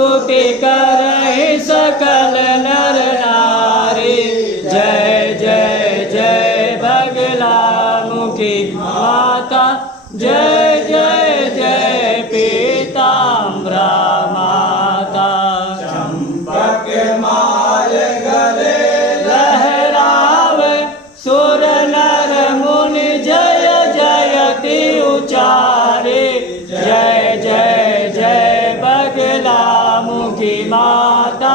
स्तुति करहि सकल नर नारी। जय जय जय बगला मुखी माता, जय जय जय पीताम्बरा माता। चंपक माल गले लहरावे सुर नर मुनि जय जयति उचारे। जय जय जय बगला मुखी माता,